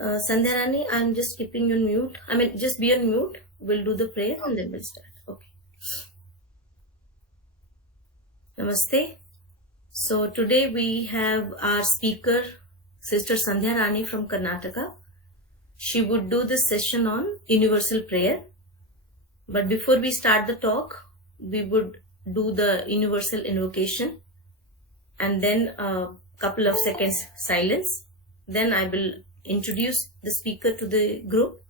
Sandhya Rani, I'm just keeping you on mute. Just be on mute. We'll do the prayer and then we'll start. Okay. Namaste. So today we have our speaker, Sister Sandhya Rani from Karnataka. She would do this session on universal prayer. But before we start the talk, we would do the universal invocation and then a couple of seconds silence. Then I will introduce the speaker to the group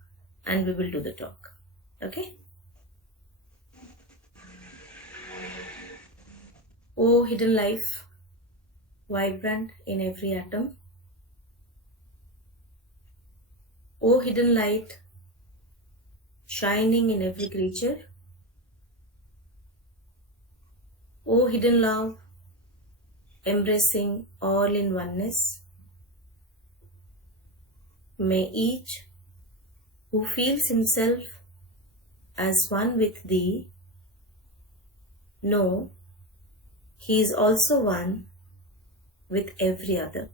and we will do the talk. Okay? O hidden life, vibrant in every atom. O hidden light, shining in every creature. O hidden love, embracing all in oneness. May each who feels himself as one with Thee know he is also one with every other.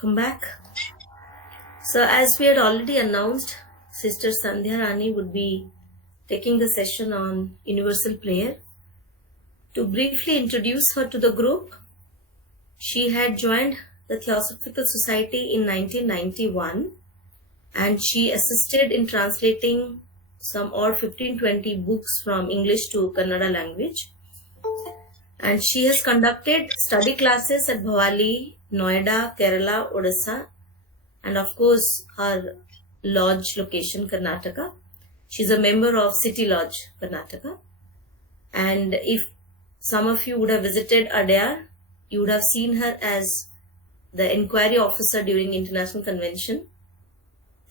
Come back. So as we had already announced, Sister Sandhya Rani would be taking the session on universal prayer. To briefly introduce her to the group, she had joined the Theosophical Society in 1991 and she assisted in translating some odd 15-20 books from English to Kannada language. And she has conducted study classes at Bhavali, Noida, Kerala, Odisha, and of course her lodge location, Karnataka. She's a member of City Lodge, Karnataka. And if some of you would have visited Adyar, you would have seen her as the inquiry officer during International Convention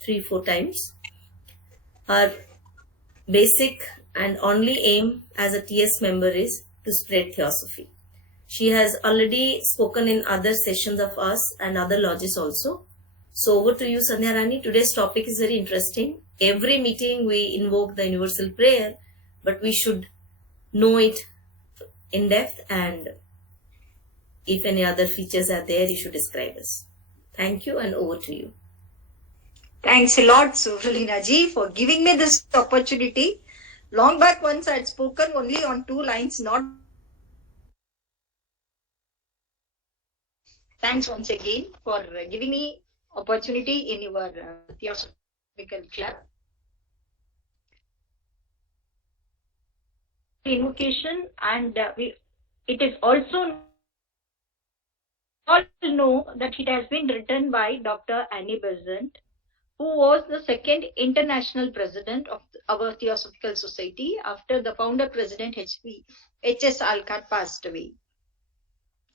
3-4 times. Her basic and only aim as a TS member is to spread theosophy. She has already spoken in other sessions of us and other lodges also. So over to you, Sandhya Rani. Today's topic is very interesting. Every meeting we invoke the universal prayer, but we should know it in depth, and if any other features are there, you should describe us. Thank you, and over to you. Thanks a lot, Suralina ji, for giving me this opportunity. Long back once I had spoken only on 2 lines, not. Thanks once again for giving me opportunity in your Theosophical Club. Invocation, and it is also all know that it has been written by Dr. Annie Besant, who was the second international president of our Theosophical Society after the founder president H.S. Alcott passed away.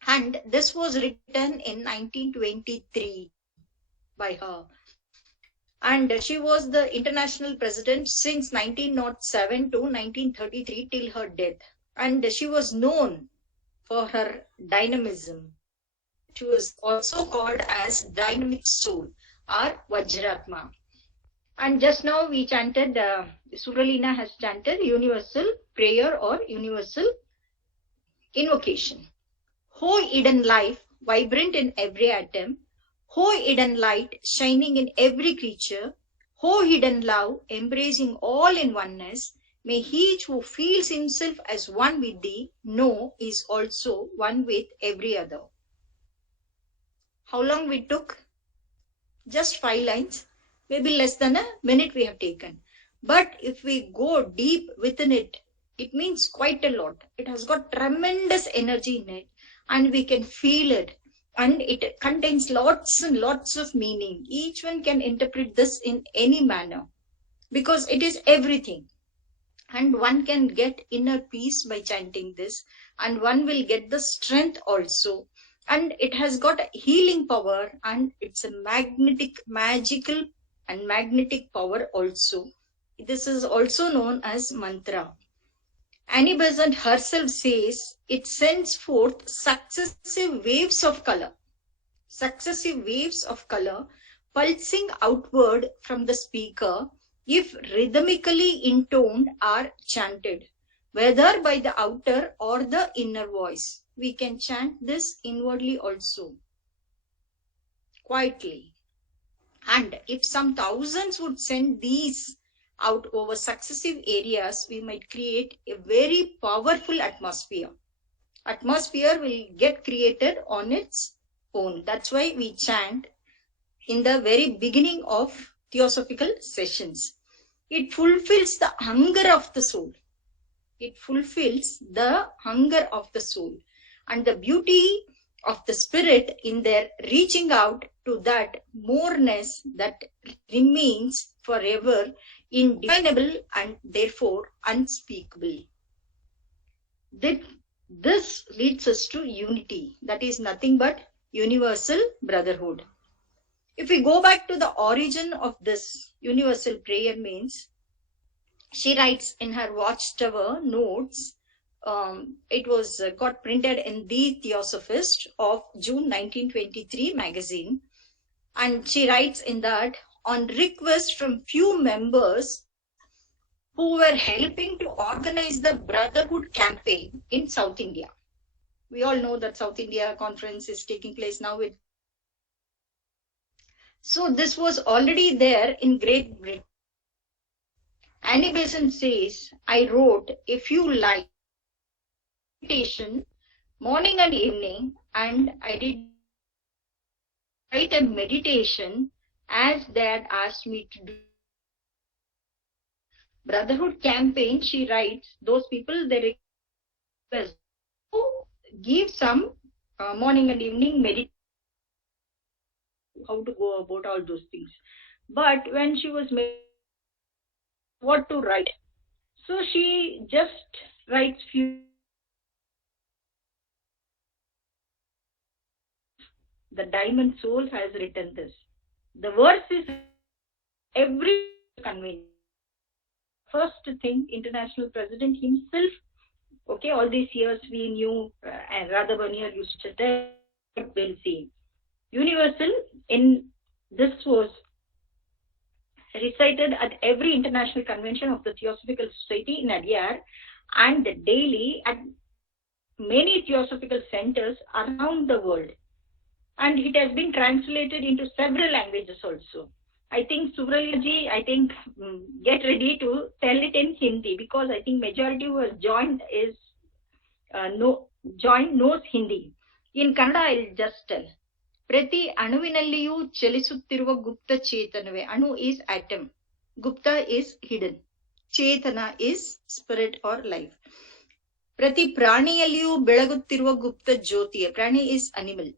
And this was written in 1923 by her. And she was the international president since 1907 to 1933 till her death. And she was known for her dynamism. She was also called as dynamic soul or Vajratma. And just now we chanted, Suralina has chanted universal prayer or universal invocation. O hidden life, vibrant in every atom. O hidden light, shining in every creature. O hidden love, embracing all in oneness. May each who feels himself as one with Thee know is also one with every other. How long we took? Just 5 lines, maybe less than a minute we have taken. But if we go deep within it, it means quite a lot. It has got tremendous energy in it, and we can feel it. And it contains lots and lots of meaning. Each one can interpret this in any manner because it is everything. And one can get inner peace by chanting this, and one will get the strength also. And it has got a healing power, and it's a magical and magnetic power also. This is also known as mantra. Annie Besant herself says it sends forth successive waves of color, pulsing outward from the speaker if rhythmically intoned or chanted, whether by the outer or the inner voice. We can chant this inwardly also, quietly. And if some thousands would send these out over successive areas, we might create a very powerful atmosphere. Atmosphere will get created on its own. That's why we chant in the very beginning of theosophical sessions. It fulfills the hunger of the soul. It fulfills the hunger of the soul and the beauty of the spirit in their reaching out to that moreness that remains forever indefinable and therefore unspeakable. This leads us to unity, that is nothing but universal brotherhood. If we go back to the origin of this universal prayer means, she writes in her Watchtower notes, it was got printed in The Theosophist of June 1923 magazine. And she writes in that, on request from few members who were helping to organize the Brotherhood campaign in South India. We all know that South India conference is taking place now with. So this was already there in Great Britain. Annie Besant says, I wrote a few lines, meditation, morning and evening, and I did write a meditation as they had asked me to do. Brotherhood campaign, she writes, those people, they request to give some morning and evening meditation, how to go about all those things. But when she was what to write, so she just writes few. The Diamond Soul has written this. The verse is every convention. First thing, international president himself. Okay, all these years we knew, and Radha Banier used to tell, will see. Universal in this was recited at every international convention of the Theosophical Society in Adyar and daily at many theosophical centers around the world. And it has been translated into several languages also. I think Subraliji, get ready to tell it in Hindi, because I think majority who has joined is knows Hindi. In Kannada, I'll just tell. ಪ್ರತಿ ಅಣುವಿನಲ್ಲಿಯೂ ಚಲಿಸುತ್ತಿರುವ ಗುಪ್ತ ಚೇತನವೇ. ಅಣು is atom, gupta is hidden, Chetana is spirit or life. ಪ್ರತಿ ಪ್ರಾಣಿಯಲ್ಲಿಯೂ ಬೆಳಗುತ್ತಿರುವ ಗುಪ್ತ ಜ್ಯೋತಿಯೇ. ಪ್ರಾಣಿ is animal,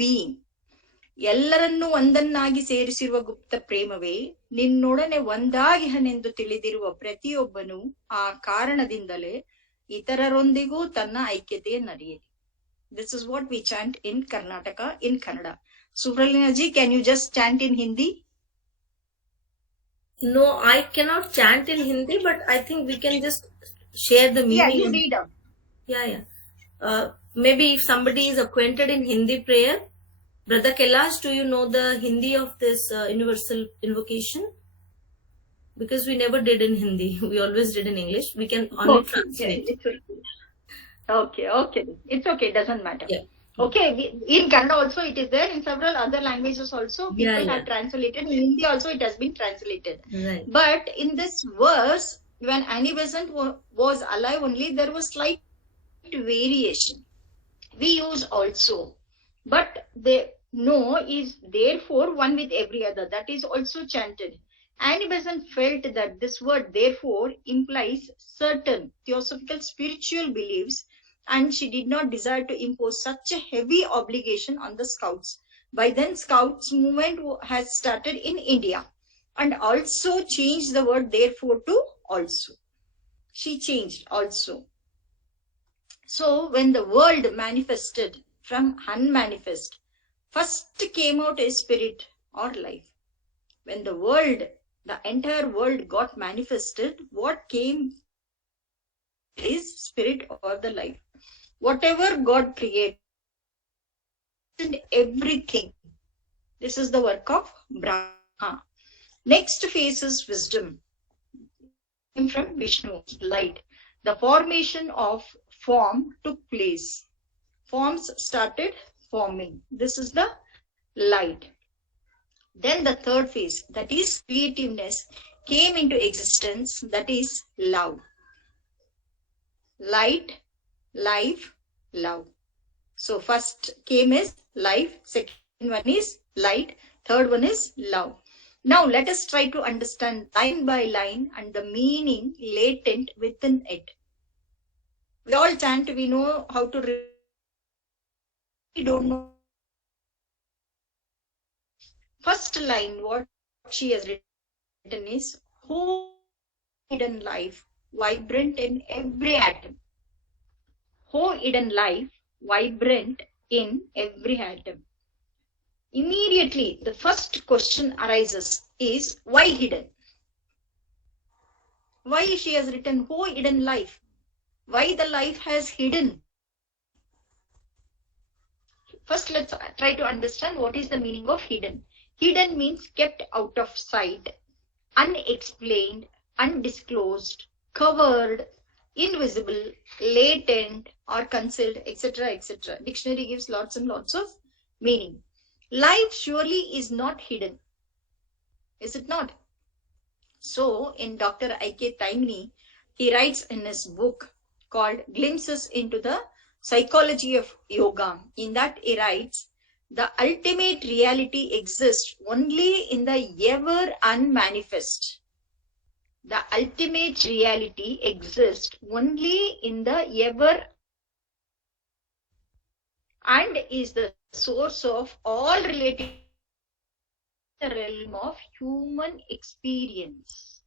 being. ಎಲ್ಲರನ್ನೂ ಒಂದನ್ನಾಗಿ ಸೇರಿಸಿರುವ ಗುಪ್ತ ಪ್ರೇಮವೇ. ನಿನ್ನೊಡನೆ ಒಂದಾಗಿಹನೆಂದು ತಿಳಿದಿರುವ ಪ್ರತಿಯೊಬ್ಬನು ಆ ಕಾರಣದಿಂದಲೇ ಇತರರೊಂದಿಗೂ ತನ್ನ ಐಕ್ಯತೆಯನ್ನರಿಯಲಿ. This is what we chant in Karnataka, in Kannada. Subralina ji, can you just chant in Hindi? No, I cannot chant in Hindi, but I think we can just share the meaning. Yeah, you read out. Yeah. Maybe if somebody is acquainted in Hindi prayer, Brother Kailash, do you know the Hindi of this universal invocation? Because we never did in Hindi. We always did in English. We can only translate. Okay. It's okay. It doesn't matter. Yeah. Okay. In Kannada also it is there. In several other languages also people have translated. In Hindi also it has been translated. Right. But in this verse, when Annie Besant was alive only, there was slight variation. We use also. But the no is therefore one with every other. That is also chanted. Annie Besant felt that this word therefore implies certain theosophical spiritual beliefs, and she did not desire to impose such a heavy obligation on the Scouts. By then, Scouts movement has started in India, and also changed the word therefore to also. She changed also. So when the world manifested from unmanifest, first came out a spirit or life. When the entire world got manifested, what came is spirit or the life. Whatever God created, everything. This is the work of Brahma. Next phase is wisdom. Came from Vishnu, light. The formation of form took place. Forms started forming. This is the light. Then the third phase, that is creativeness, came into existence, that is love. Light, life, love. So first came is life, second one is light, third one is love. Now let us try to understand line by line and the meaning latent within it. We all chant, we know how to read. We don't know. First line, what she has written is, who hidden life, vibrant in every atom. Whole hidden life, vibrant in every atom. Immediately, the first question arises is, why hidden? Why she has written whole hidden life? Why the life has hidden? First, let's try to understand what is the meaning of hidden. Hidden means kept out of sight, unexplained, undisclosed, covered, invisible, latent, or concealed, etc., etc. Dictionary gives lots and lots of meaning. Life surely is not hidden. Is it not? So, in Dr. I.K. Taimni, he writes in his book called Glimpses into the Psychology of Yoga. In that he writes, the ultimate reality exists only in the ever unmanifest. The ultimate reality exists only in the ever and is the source of all relative the realm of human experience.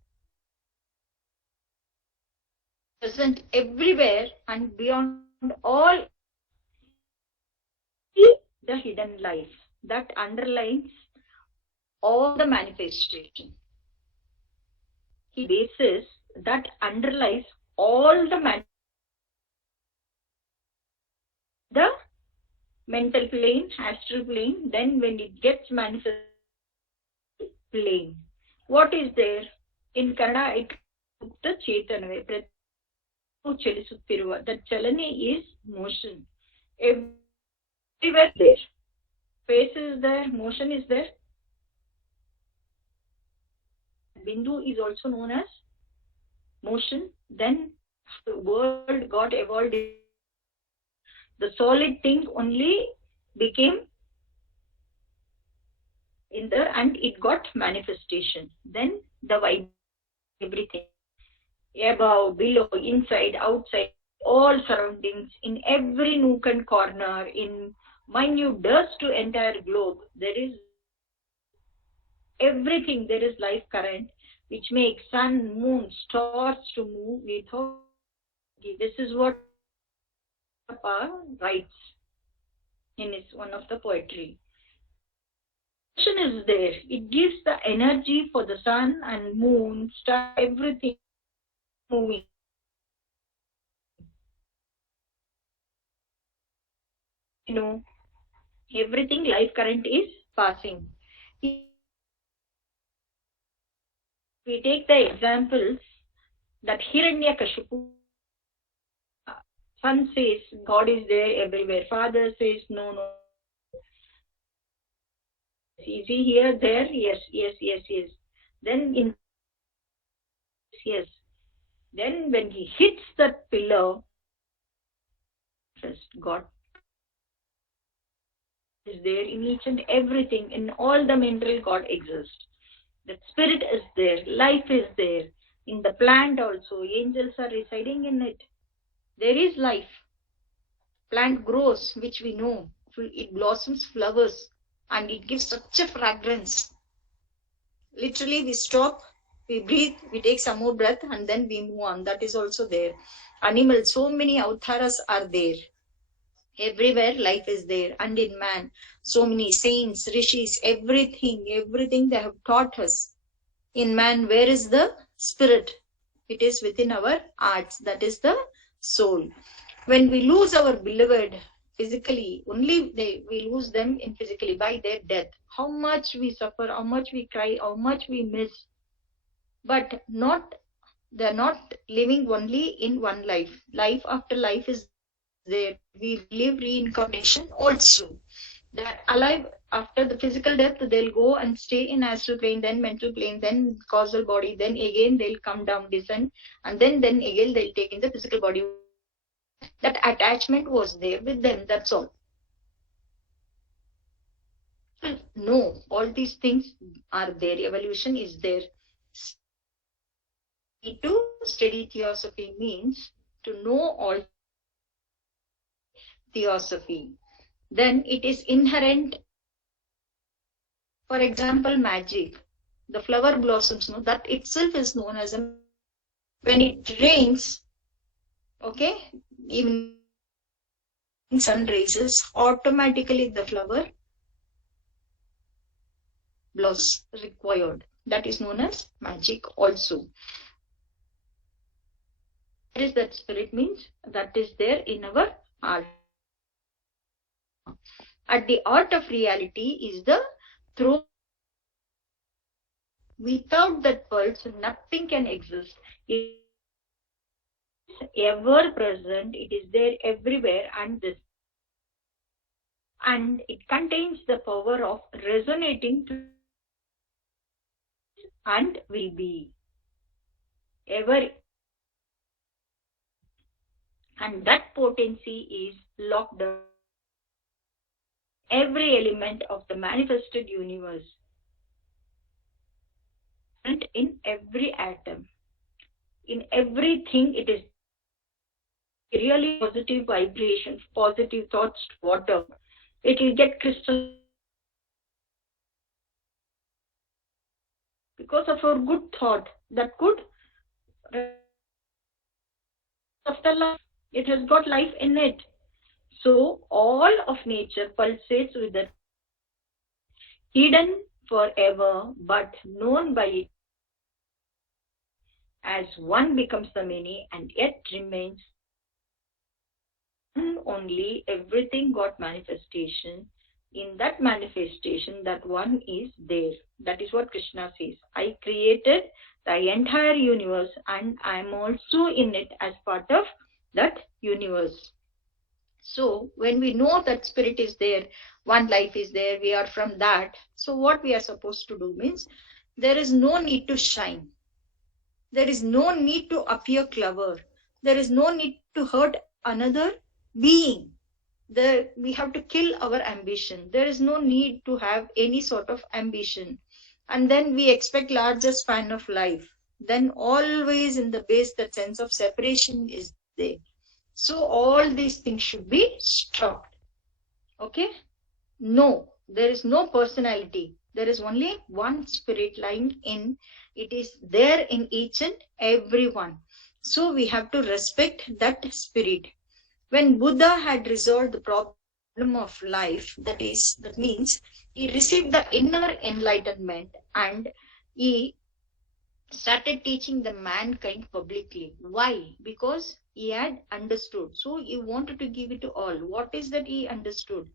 Present everywhere and beyond all the hidden life that underlines all the manifestation. He bases that underlies all the mental plane, astral plane, then when it gets manifested plane. What is there? In Kannada, it the Chetanave. That Chalane is motion. Everywhere there. Space is there, motion is there. Bindu is also known as motion. Then the world got evolved. The solid thing only became in there and it got manifestation. Then the vibe, everything. Above, below, inside, outside, all surroundings, in every nook and corner, in minute dust to entire globe, there is everything, there is life current, which makes sun, moon, stars to move without. This is what writes in his one of the poetry. Motion is there. It gives the energy for the sun and moon, star, everything moving. You know, everything life current is passing. We take the examples that Hiranyakashipu, son says God is there everywhere. Father says no, no. Is he here, there? Yes, yes, yes, yes. Then in yes. Then when he hits that pillar, first God is there in each and everything. In all the mineral, God exists. The spirit is there. Life is there. In the plant also, angels are residing in it. There is life. Plant grows, which we know. It blossoms flowers and it gives such a fragrance. Literally, we stop, we breathe, we take some more breath and then we move on. That is also there. Animals, so many avatars are there. Everywhere life is there. And in man, so many saints, rishis, everything they have taught us. In man, where is the spirit? It is within our hearts. That is the soul. When we lose our beloved physically, only we lose them in physically by their death. How much we suffer, how much we cry, how much we miss, but they're not living only in one life. Life after life is there. We live reincarnation also. They're alive after the physical death. They'll go and stay in astral plane, then mental plane, then causal body, then again they'll come down, descend, and then again they'll take in the physical body. Why? That attachment was there with them. That's all. No, all these things are there. Evolution is there. To study theosophy means to know all theosophy. Then it is inherent. For example, magic. The flower blossoms, no, that itself is known as a magic. When it rains, okay, even sun raises, automatically the flower blossoms required. That is known as magic also. What is that spirit means? That is there in our art. At the art of reality is the throne. Without that pulse, nothing can exist. It is ever present. It is there everywhere, and it contains the power of resonating to and will be ever. And that potency is locked up in every element of the manifested universe, and in every atom, in everything. It is really positive vibrations, positive thoughts, water. It will get crystal because of our good thought. That good afterlife, it has got life in it. So all of nature pulsates with the hidden forever, but known by it as one becomes the many, and yet remains one only. Everything got manifestation. In that manifestation, that one is there. That is what Krishna says. I created the entire universe, and I am also in it as part of that universe. So when we know that spirit is there, one life is there, we are from that. So what we are supposed to do means, there is no need to shine. There is no need to appear clever. There is no need to hurt another being. We have to kill our ambition. There is no need to have any sort of ambition. And then we expect larger span of life. Then always in the base, that sense of separation is there. So all these things should be stopped. Okay? No, there is no personality. There is only one spirit lying in. It is there in each and every one. So we have to respect that spirit. When Buddha had resolved the problem of life, that means he received the inner enlightenment, and he started teaching the mankind publicly. Why? Because he had understood. So he wanted to give it to all. What is that he understood?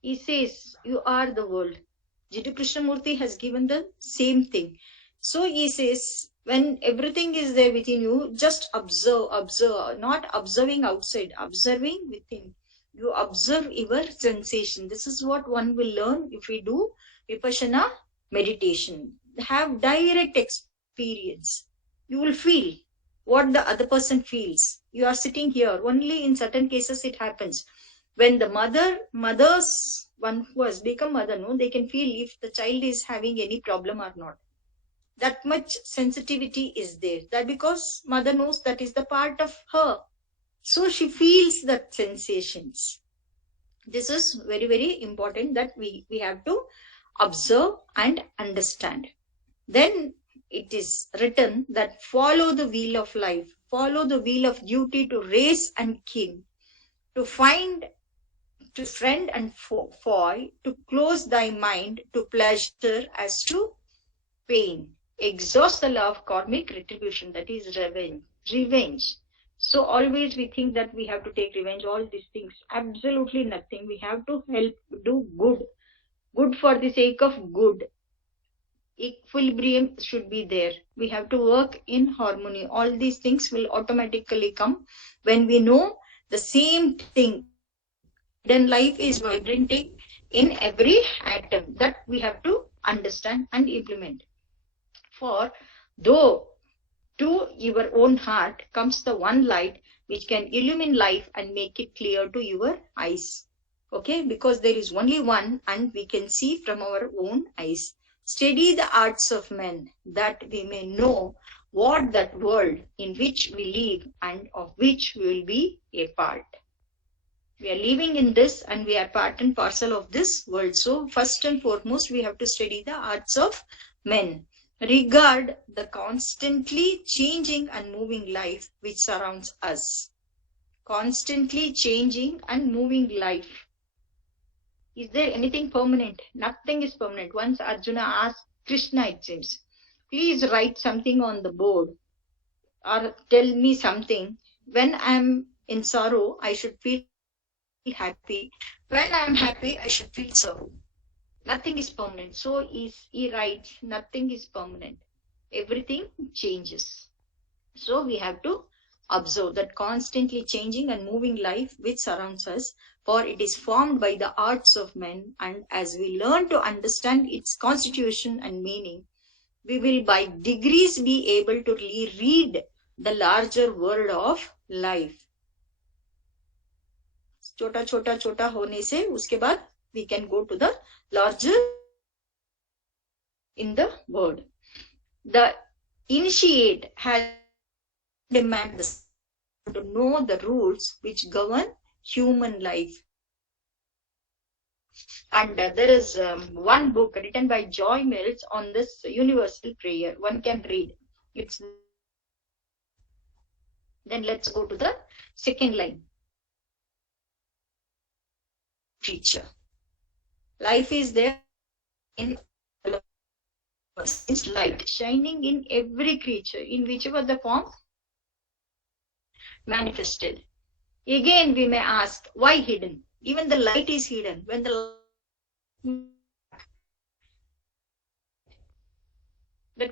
He says, you are the world. Jiddu Krishnamurti has given the same thing. So he says, when everything is there within you, just observe, not observing outside, observing within. You observe your sensation. This is what one will learn if we do Vipassana meditation. Have direct experience. You will feel what the other person feels. You are sitting here. Only in certain cases it happens. When the mothers, one who has become mother, no, they can feel if the child is having any problem or not. That much sensitivity is there. That because mother knows that is the part of her. So she feels that sensations. This is very, very important that we have to observe and understand. Then it is written that follow the wheel of life, follow the wheel of duty to raise and kin, to find, to friend and foe, to close thy mind to pleasure as to pain, exhaust the law of karmic retribution, that is revenge. So always we think that we have to take revenge, all these things. Absolutely nothing. We have to help, do good. Good for the sake of good. Equilibrium should be there. We have to work in harmony. All these things will automatically come when we know the same thing. Hidden life is vibrating in every atom. That we have to understand and implement. For though to your own heart comes the one light which can illumine life and make it clear to your eyes. Okay, because there is only one and we can see from our own eyes. Study the arts of men that we may know what that world in which we live and of which we will be a part. We are living in this and we are part and parcel of this world. So first and foremost, we have to study the arts of men. Regard the constantly changing and moving life which surrounds us. Constantly changing and moving life. Is there anything permanent? Nothing is permanent. Once Arjuna asked Krishna, it seems, please write something on the board or tell me something. When I am in sorrow, I should feel happy. When I am happy, I should feel sorrow. Nothing is permanent. So he writes, nothing is permanent. Everything changes. So we have to observe that constantly changing and moving life which surrounds us, for it is formed by the arts of men, and as we learn to understand its constitution and meaning, we will by degrees be able to read the larger world of life. छोटा छोटा छोटा होने से उसके बाद we can go to the larger in the world. The initiate has demand to know the rules which govern human life. And there is one book written by Joy Mills on this universal prayer. One can read. It's then let's go to the second line. Creature. Life is there in it's light shining in every creature in whichever the form manifested. Again we may ask, why hidden? Even the light is hidden. When the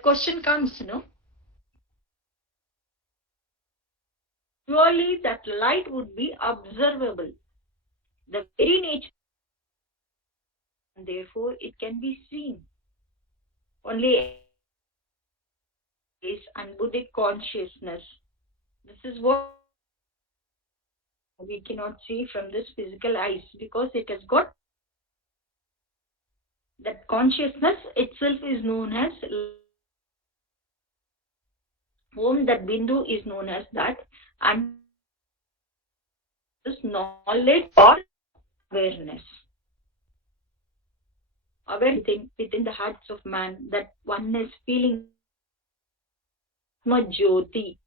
question comes, surely that light would be observable. The very nature, and therefore it can be seen. Only is unbuddhic consciousness. This is what we cannot see from this physical eyes, because it has got that consciousness itself is known as Om. That Bindu is known as that, and this knowledge or awareness. Awareness within the hearts of man, that oneness feeling, Jyoti,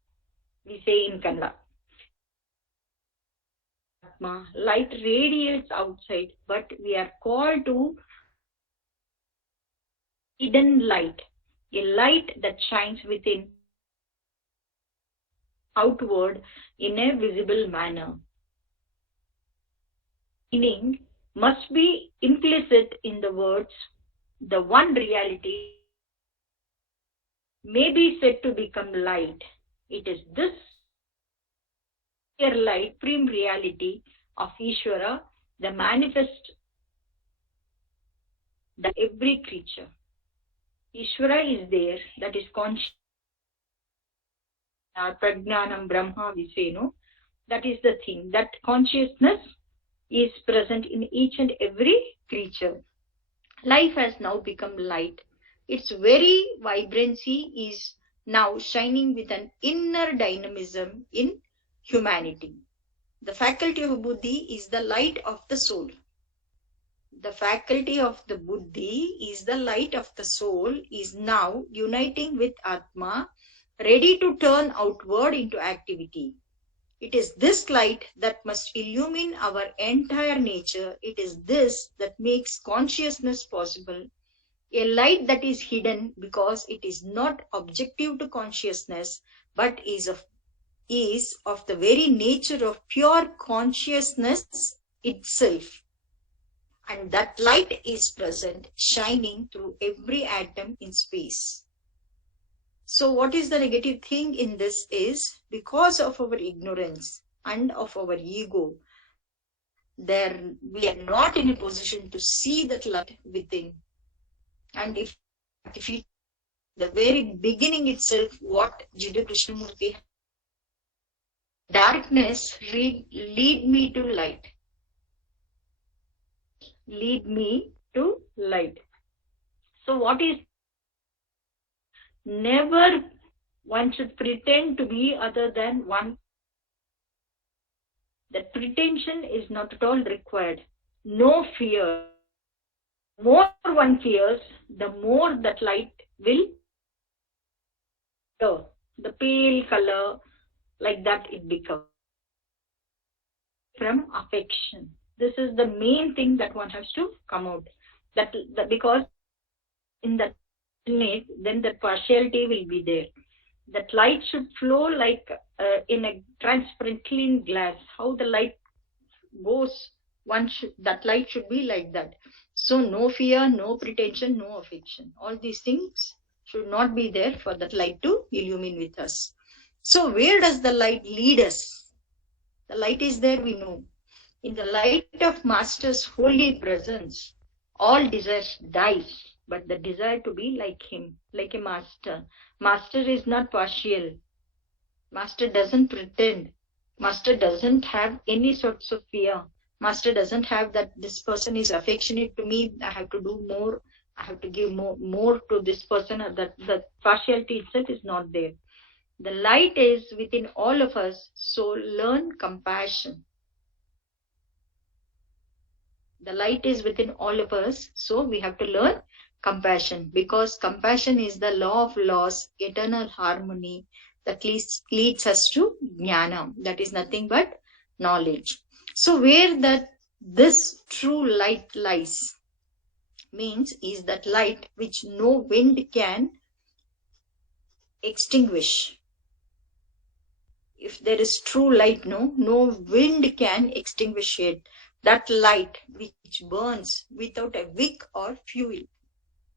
we say in Kannada. Light radiates outside, but we are called to hidden light, a light that shines within, outward in a visible manner. Meaning must be implicit in the words, the one reality may be said to become light. It is this light, supreme reality of Ishvara, the manifest that every creature. Ishvara is there, that is conscious. Prajnanam Brahma, we say, that is the thing. That consciousness is present in each and every creature. Life has now become light. Its very vibrancy is now shining with an inner dynamism in humanity. The faculty of buddhi is the light of the soul. The faculty of the buddhi is the light of the soul, is now uniting with Atma, ready to turn outward into activity. It is this light that must illumine our entire nature. It is this that makes consciousness possible. A light that is hidden because it is not objective to consciousness, but is of is of the very nature of pure consciousness itself. And that light is present, shining through every atom in space. So what is the negative thing in this is, because of our ignorance and of our ego, there we are not in a position to see that light within. And if you the very beginning itself, what Jiddu Krishnamurti, darkness lead me to light. Lead me to light. So what is, never one should pretend to be other than one. That pretension is not at all required. No fear. The more one fears, the more that light will appear. The pale color, like that it becomes. From affection. This is the main thing that one has to come out. That because in that then the partiality will be there. That light should flow like in a transparent clean glass. How the light goes, that light should be like that. So no fear, no pretension, no affection. All these things should not be there for that light to illumine with us. So where does the light lead us? The light is there, we know. In the light of Master's holy presence, all desires dies, but the desire to be like him, like a master. Master is not partial. Master doesn't pretend. Master doesn't have any sorts of fear. Master doesn't have that this person is affectionate to me, I have to do more, I have to give more to this person. That partiality itself is not there. The light is within all of us, so learn compassion. The light is within all of us, so we have to learn compassion, because compassion is the law of laws, eternal harmony that leads us to jnana. That is nothing but knowledge. So where this true light lies means is that light which no wind can extinguish. If there is true light, no wind can extinguish it. That light which burns without a wick or fuel.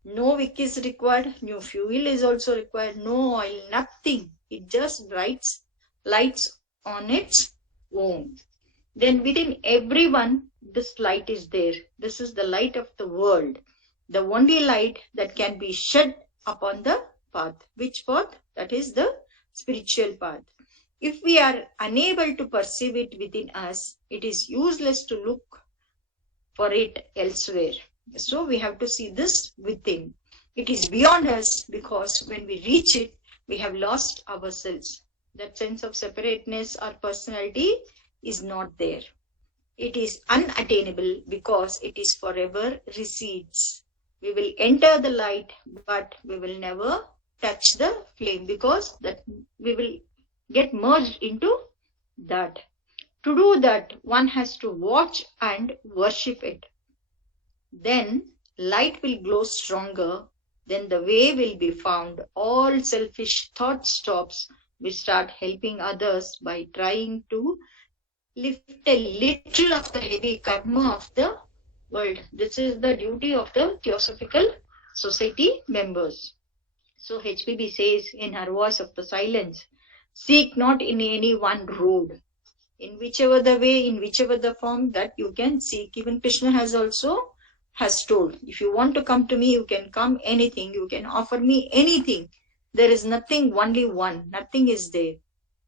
No wick is required, no fuel is also required, no oil, nothing. It just lights on its own. Then within everyone, this light is there. This is the light of the world. The only light that can be shed upon the path. Which path? That is the spiritual path. If we are unable to perceive it within us, it is useless to look for it elsewhere. So we have to see this within. It is beyond us, because when we reach it, we have lost ourselves. That sense of separateness or personality is not there. It is unattainable because it is forever recedes. We will enter the light, but we will never touch the flame, because that we will get merged into that. To do that, one has to watch and worship it. Then light will glow stronger. Then the way will be found. All selfish thought stops. We start helping others by trying to lift a little of the heavy karma of the world. This is the duty of the Theosophical Society members. So HPB says in her voice of the silence, seek not in any one road. In whichever the way, in whichever the form that you can seek. Even Krishna has told, if you want to come to me, you can come anything. You can offer me anything. There is nothing, only one. Nothing is there.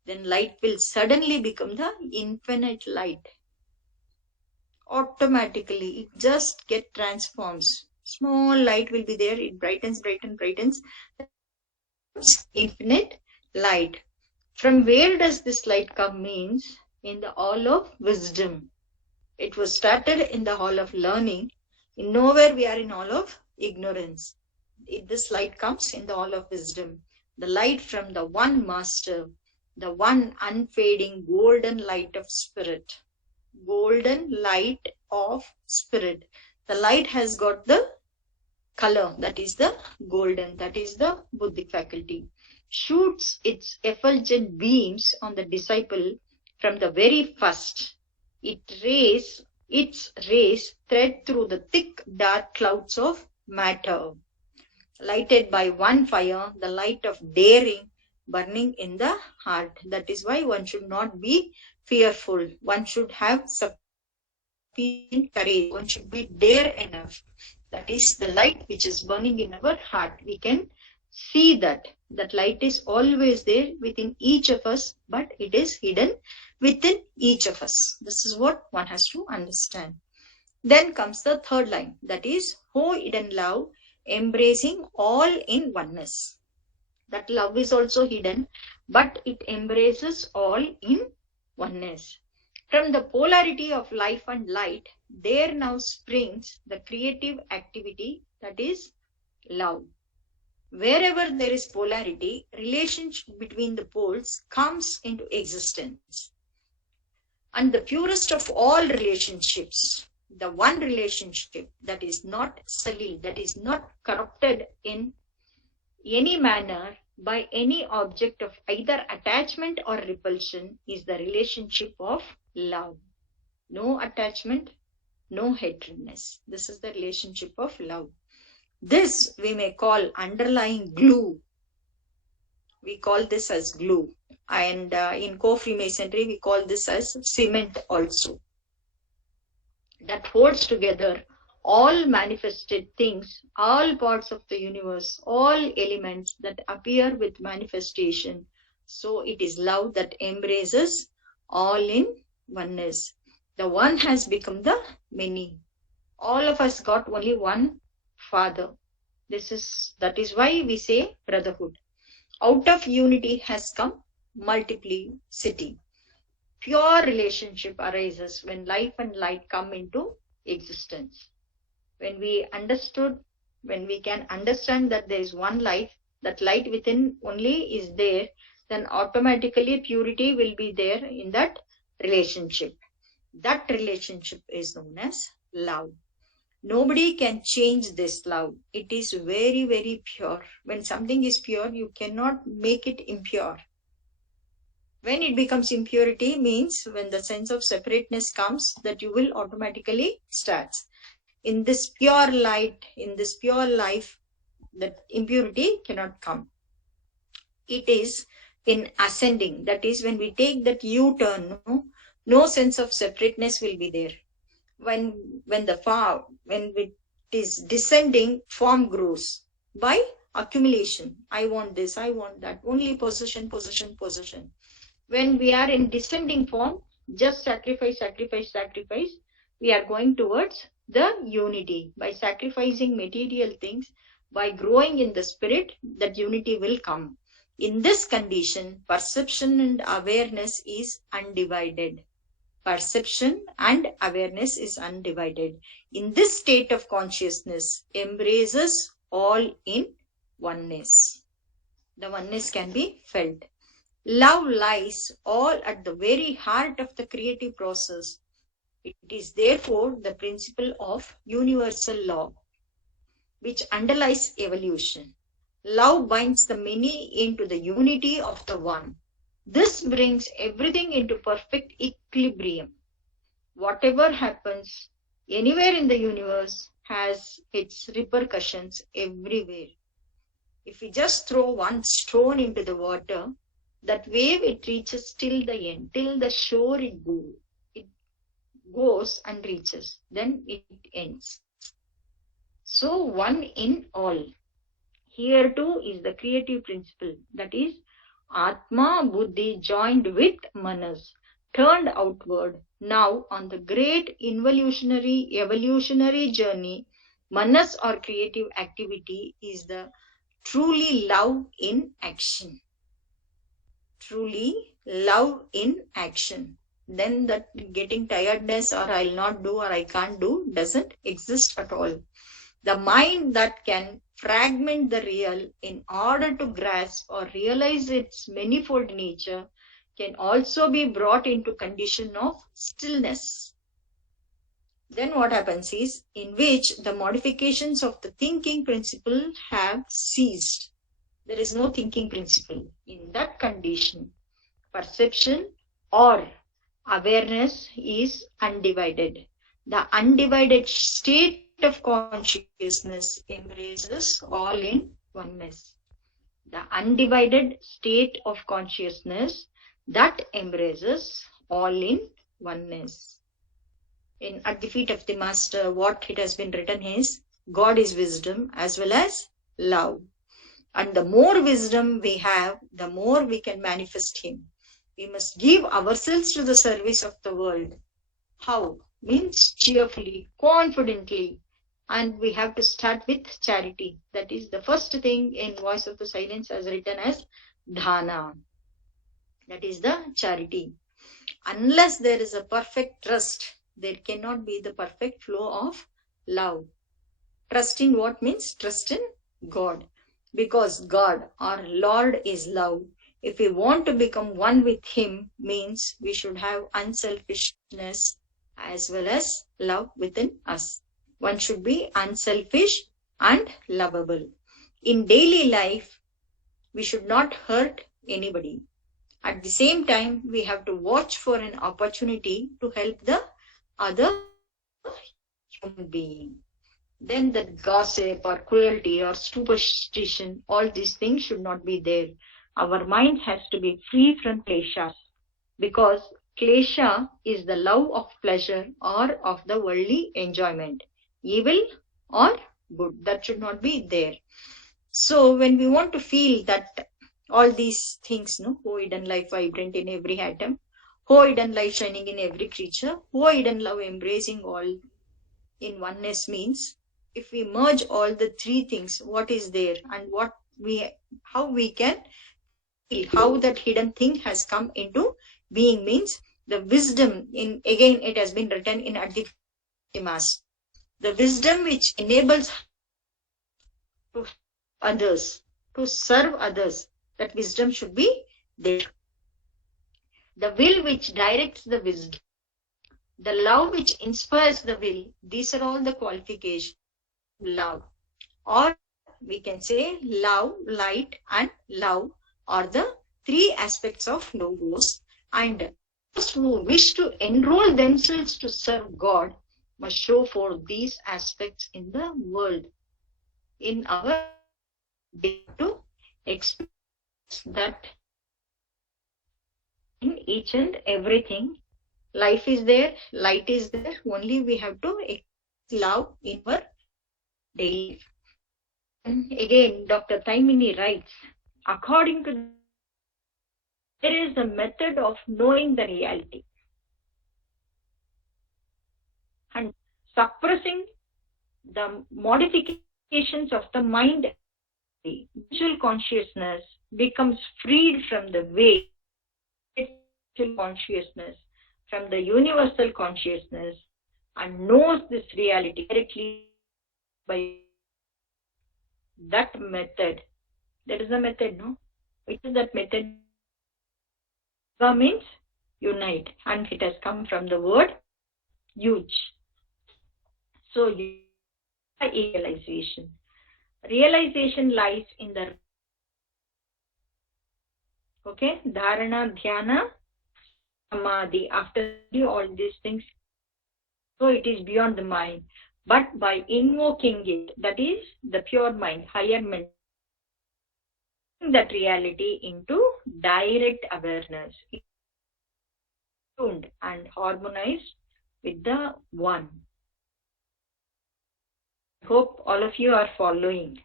Then light will suddenly become the infinite light. Automatically, it just get transforms. Small light will be there. It brightens. Infinite light. From where does this light come means? In the hall of wisdom. It was started in the hall of learning. In nowhere we are in hall of ignorance. This light comes in the hall of wisdom. The light from the one master, the one unfading golden light of spirit. Golden light of spirit. The light has got the color, that is the golden, that is the buddhic faculty. shoots its effulgent beams on the disciple from the very first. Its rays thread through the thick, dark clouds of matter, lighted by one fire, the light of daring burning in the heart. That is why one should not be fearful. One should have sufficient courage. One should be dare enough. That is the light which is burning in our heart. We can see that. That light is always there within each of us, but it is hidden within each of us. This is what one has to understand. Then comes the third line, that is, "O hidden love, embracing all in oneness." That love is also hidden, but it embraces all in oneness. From the polarity of life and light, there now springs the creative activity, that is love. Wherever there is polarity, relationship between the poles comes into existence. And the purest of all relationships, the one relationship that is not sullied, that is not corrupted in any manner by any object of either attachment or repulsion, is the relationship of love. No attachment, no hatredness. This is the relationship of love. This we may call underlying glue. We call this as glue. And in co-Freemasonry, we call this as cement also. That holds together all manifested things, all parts of the universe, all elements that appear with manifestation. So it is love that embraces all in oneness. The one has become the many. All of us got only one Father. That is why we say brotherhood. Out of unity has come multiplicity. Pure relationship arises when life and light come into existence. When we can understand that there is one life, that light within only is there, then automatically purity will be there in that relationship. That relationship is known as love. Nobody can change this love. It is very, very pure. When something is pure, you cannot make it impure. When it becomes impurity means when the sense of separateness comes, that you will automatically start. In this pure light, in this pure life, that impurity cannot come. It is in ascending. That is, when we take that U-turn, no sense of separateness will be there. When it is descending, form grows by accumulation. I want this, I want that. Only possession, possession, possession. When we are in descending form, just sacrifice, sacrifice, sacrifice, we are going towards the unity. By sacrificing material things, by growing in the spirit, that unity will come. In this condition, perception and awareness is undivided. Perception and awareness is undivided. In this state of consciousness, embraces all in oneness. The oneness can be felt. Love lies all at the very heart of the creative process. It is therefore the principle of universal law, which underlies evolution. Love binds the many into the unity of the one. This brings everything into perfect equilibrium. Whatever happens anywhere in the universe has its repercussions everywhere. If we just throw one stone into the water, that wave, it reaches till the end, till the shore it goes and reaches, then it ends. So one in all. Here too is the creative principle, that is Atma Buddhi joined with Manas, turned outward. Now on the great evolutionary journey, Manas or creative activity is the truly love in action. Truly love in action. Then that getting tiredness or I'll not do or I can't do doesn't exist at all. The mind that can fragment the real in order to grasp or realize its manifold nature can also be brought into condition of stillness. Then what happens is, in which the modifications of the thinking principle have ceased. There is no thinking principle. In that condition, perception or awareness is undivided. The undivided state of consciousness embraces all in oneness. The undivided state of consciousness that embraces all in oneness. At the feet of the Master, what it has been written is, God is wisdom as well as love. And the more wisdom we have, the more we can manifest Him. We must give ourselves to the service of the world. How? Means cheerfully, confidently. And we have to start with charity. That is the first thing in Voice of the Silence as written as Dhana. That is the charity. Unless there is a perfect trust, there cannot be the perfect flow of love. Trust in what means? Trust in God. Because God, our Lord, is love. If we want to become one with Him, means we should have unselfishness as well as love within us. One should be unselfish and lovable. In daily life, we should not hurt anybody. At the same time, we have to watch for an opportunity to help the other human being. Then that gossip or cruelty or superstition, all these things should not be there. Our mind has to be free from kleshas, because klesha is the love of pleasure or of the worldly enjoyment, evil or good. That should not be there. So when we want to feel that all these things, no, oh hidden life vibrant in every atom, oh hidden light shining in every creature, oh hidden love embracing all in oneness, means if we merge all the three things, what is there and how we can feel how that hidden thing has come into being, means the wisdom in, again it has been written in at the Mass, the wisdom which enables to others, to serve others, that wisdom should be there. The will which directs the wisdom, the love which inspires the will, these are all the qualifications of love. Or we can say love, light and love are the three aspects of logos. And those who wish to enroll themselves to serve God must show for these aspects in the world. In our day to experience that in each and everything, life is there, light is there, only we have to love in our daily. And again, Dr. Taimini writes, according to there is a method of knowing the reality and suppressing the modifications of the mind. The visual consciousness becomes freed from the way consciousness, from the universal consciousness, and knows this reality directly by that method. There is a method, no? Which is that method? Yoga means unite, and it has come from the word huge. So realization. Realization lies in the dharana, dhyana, samadhi. After all these things, so it is beyond the mind. But by invoking it, that is the pure mind, higher mind, that reality into direct awareness, tuned and harmonized with the one. I hope all of you are following.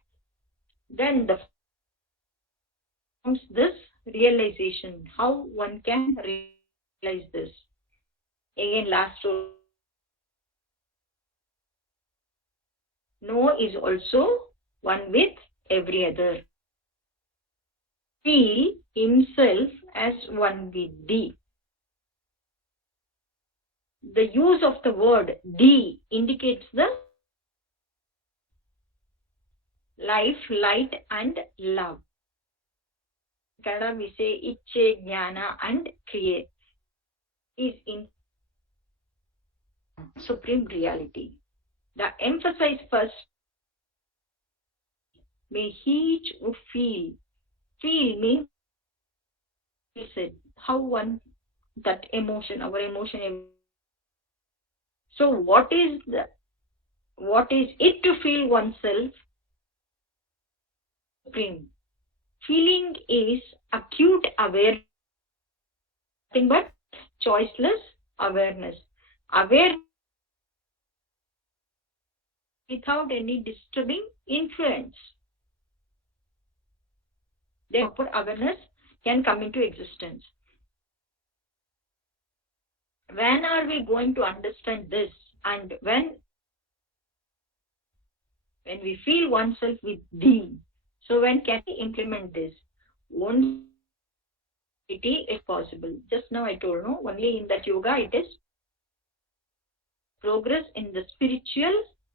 Then comes this realization, how one can realize this. Again, last one. No is also one with every other. Feel himself as one with thee. The use of the word thee indicates the life, light and love. In Kannada we say Ichche, Jnana and Kriya is in supreme reality. The emphasis first, may each would feel Feel means feels it. How one that emotion, our emotion. So what is it to feel oneself? Supreme. Feeling is acute awareness, nothing but choiceless awareness. Awareness without any disturbing influence. Then proper awareness can come into existence. When are we going to understand this? And when we feel oneself with thee, so when can we implement this? Only it is possible. Just now I told no, only in that yoga it is progress in the spiritual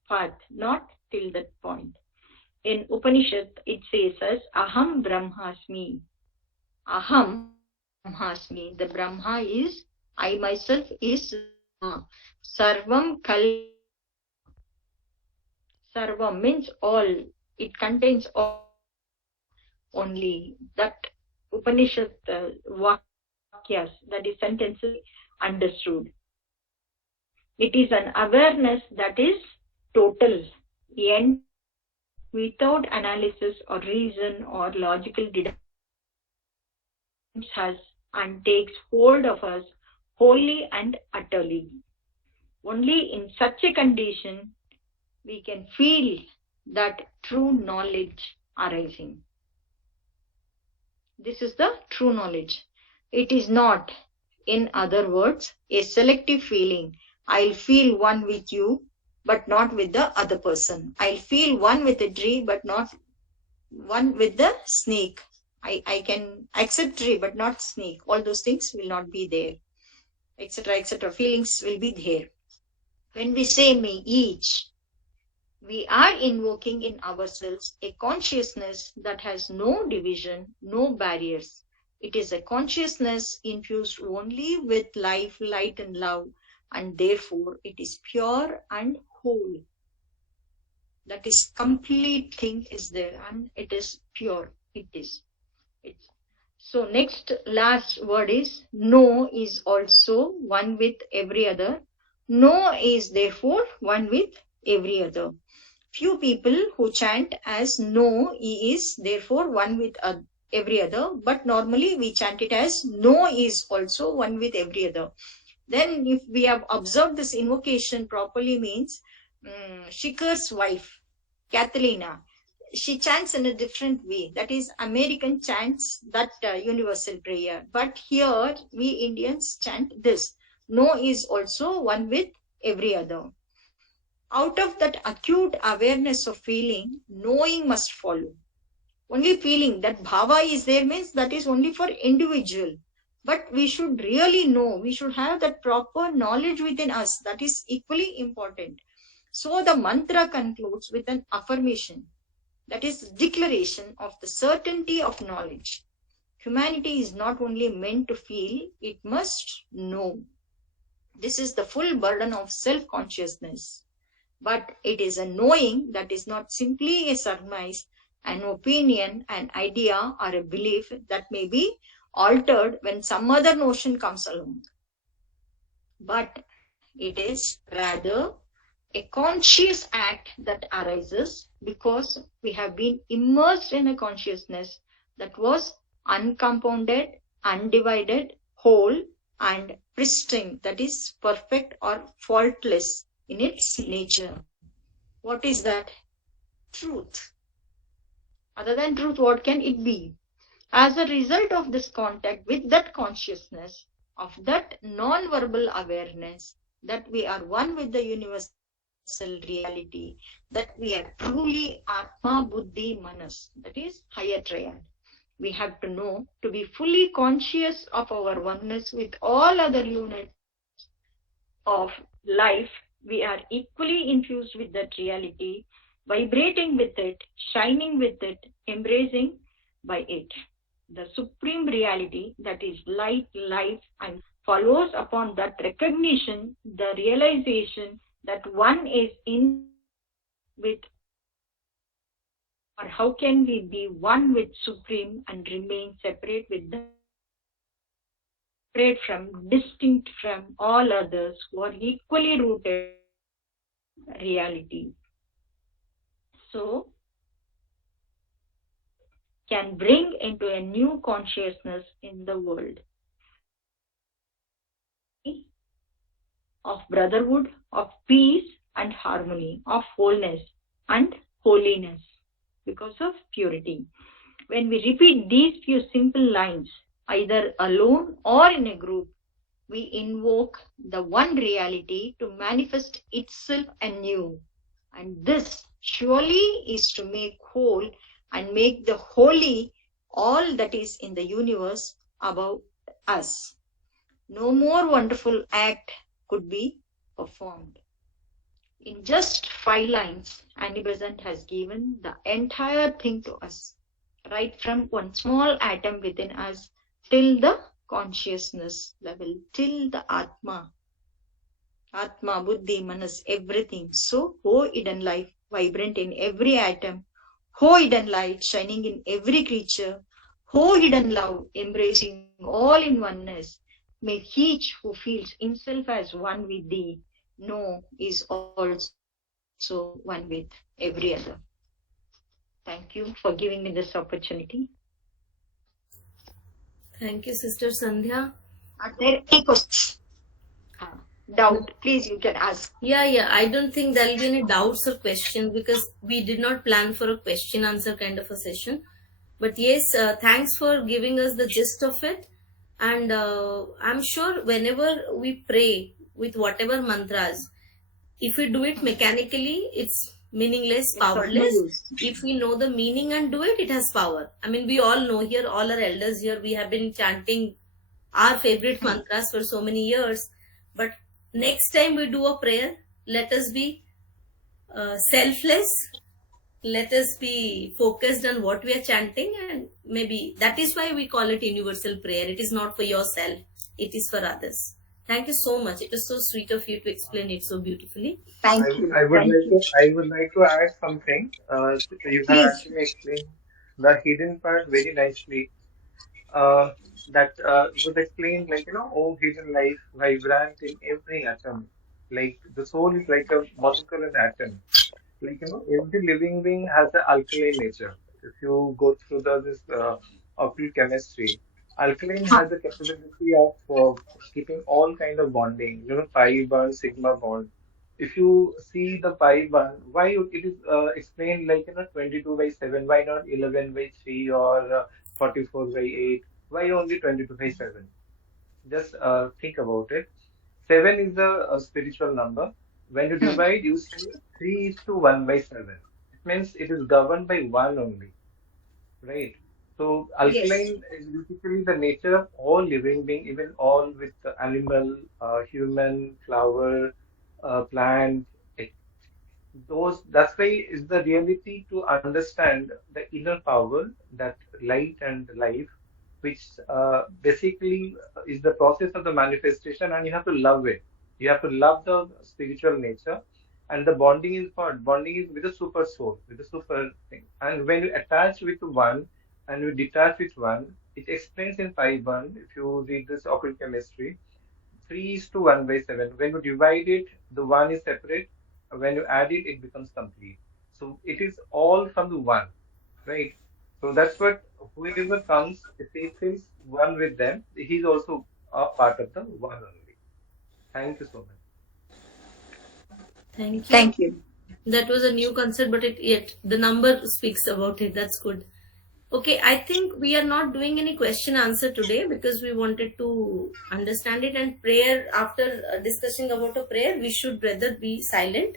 path, not till that point. In Upanishad, it says as Aham Brahmasmi. Aham Brahmasmi. The Brahma is, I myself is Brahma. Sarvam Kal. Sarvam means all. It contains all only. That Upanishad vakyas, that is sentences understood. It is an awareness that is total, end, without analysis or reason or logical deduction, has and takes hold of us wholly and utterly. Only in such a condition we can feel that true knowledge arising. This is the true knowledge. It is not, in other words, a selective feeling. I'll feel one with you, but not with the other person. I'll feel one with a tree, but not one with the snake. I can accept tree, but not snake. All those things will not be there, etc., etc. Feelings will be there. When we say me each, we are invoking in ourselves a consciousness that has no division, no barriers. It is a consciousness infused only with life, light, and love, and therefore it is pure and whole. That is complete thing is there, and it is pure. It is. It's. So next last word is no is also one with every other. No is therefore one with every other. Few people who chant as no is therefore one with every other, but normally we chant it as no is also one with every other. Then if we have observed this invocation properly means Shikar's wife, Catalina, she chants in a different way. That is, American chants that universal prayer. But here we Indians chant this. No is also one with every other. Out of that acute awareness of feeling, knowing must follow. Only feeling that bhava is there means that is only for individual. But we should really know, we should have that proper knowledge within us. That is equally important. So the mantra concludes with an affirmation. That is declaration of the certainty of knowledge. Humanity is not only meant to feel, it must know. This is the full burden of self-consciousness. But it is a knowing that is not simply a surmise, an opinion, an idea, or a belief that may be altered when some other notion comes along. But it is rather a conscious act that arises because we have been immersed in a consciousness that was uncompounded, undivided, whole, and pristine, that is perfect or faultless in its nature. What is that? Truth. Other than truth, what can it be? As a result of this contact with that consciousness, of that non-verbal awareness, that we are one with the universal reality, that we are truly Atma, Buddhi, Manas, that is higher triad. We have to know to be fully conscious of our oneness with all other units of life. We are equally infused with that reality, vibrating with it, shining with it, embracing by it. The supreme reality that is light, life, and follows upon that recognition, the realization that one is in with or how can we be one with Supreme and remain separate with the separate from, distinct from all others who are equally rooted in reality? So, can bring into a new consciousness in the world of brotherhood, of peace and harmony, of wholeness and holiness because of purity. When we repeat these few simple lines, either alone or in a group, we invoke the one reality to manifest itself anew. And this surely is to make whole and make the holy all that is in the universe above us. No more wonderful act could be performed. In just 5 lines, Annie Besant has given the entire thing to us, right from one small atom within us till the consciousness level, till the Atma, Buddhi, Manas, everything. So, oh hidden life, vibrant in every atom, oh hidden light, shining in every creature, oh hidden love, embracing all in oneness, may each who feels himself as one with thee know is also one with every other. Thank you for giving me this opportunity. Thank you, Sister Sandhya. Are there any questions? Doubt, please you can ask. Yeah. I don't think there'll be any doubts or questions because we did not plan for a question answer kind of a session. But yes, thanks for giving us the gist of it. And I'm sure whenever we pray with whatever mantras, if we do it mechanically, it's meaningless, powerless. If we know the meaning and do it, it has power. I mean, we all know here, all our elders here, we have been chanting our favorite mantras for so many years. But next time we do a prayer, let us be selfless. Let us be focused on what we are chanting, and maybe that is why we call it universal prayer. It is not for yourself, it is for others. Thank you so much. It was so sweet of you to explain it so beautifully. Thank you. I would like to add something. You have actually explained the hidden part very nicely. That would explain, like, oh, hidden life, vibrant in every atom. Like the soul is like a molecule in atom. Like, every living being has an alkaline nature. If you go through this occult chemistry, alkaline has the capability of keeping all kind of bonding. Pi bond, sigma bond. If you see the pi bond, why it is explained like 22/7? Why not 11/3 or 44/8? Why only 22/7? Just think about it. 7 is the spiritual number. When you divide, you see 3 is to 1/7. It means it is governed by 1 only, right? So Yes. alkaline is basically the nature of all living being, even all with the animal, human, flower, plant. That's why is the reality to understand the inner power, that light and life, which basically is the process of the manifestation, and you have to love it. You have to love the spiritual nature, and the bonding is what? Bonding is with the super soul, with the super thing. And when you attach with one and you detach with one, it explains in 5.1, if you read this occult chemistry, 3 is to 1/7. When you divide it, the 1 is separate. When you add it, it becomes complete. So it is all from the 1, right? So that's what whoever comes, if he feels one with them, he's also a part of the 1 only. Thank you so much. Thank you. Thank you. That was a new concept, but yet the number speaks about it. That's good. Okay, I think we are not doing any question answer today because we wanted to understand it, and prayer, after discussing about a prayer, we should rather be silent,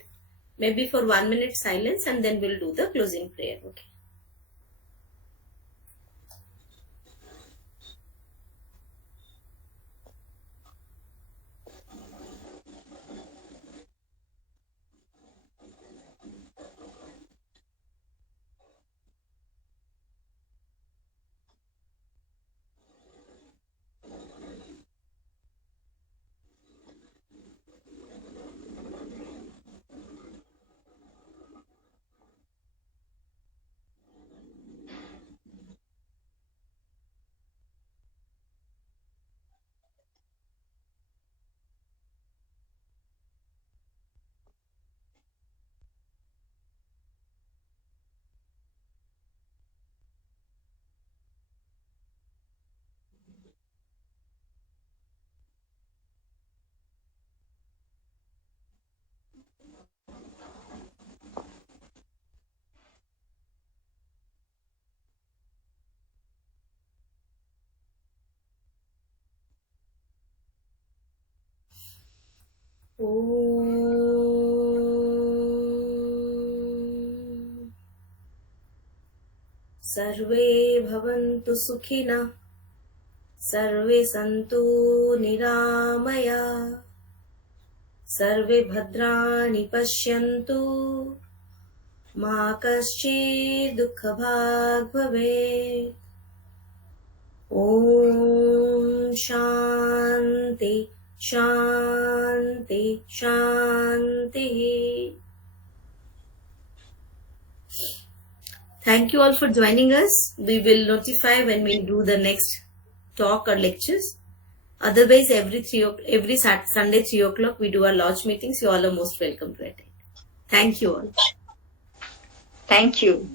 maybe for 1 minute silence, and then we'll do the closing prayer. Okay. ॐ सर्वे भवन्तु सुखिनः सर्वे सन्तु निरामया सर्वे भद्राणि पश्यन्तु मा कश्चित् दुःखभाग् भवेत् ॐ शान्ति शान्ति शान्तिः. Thank you all for joining us. We will notify when we do the next talk or lectures. Otherwise, every Sunday 3 o'clock we do our lodge meetings. You all are most welcome to attend. Thank you all. Thank you.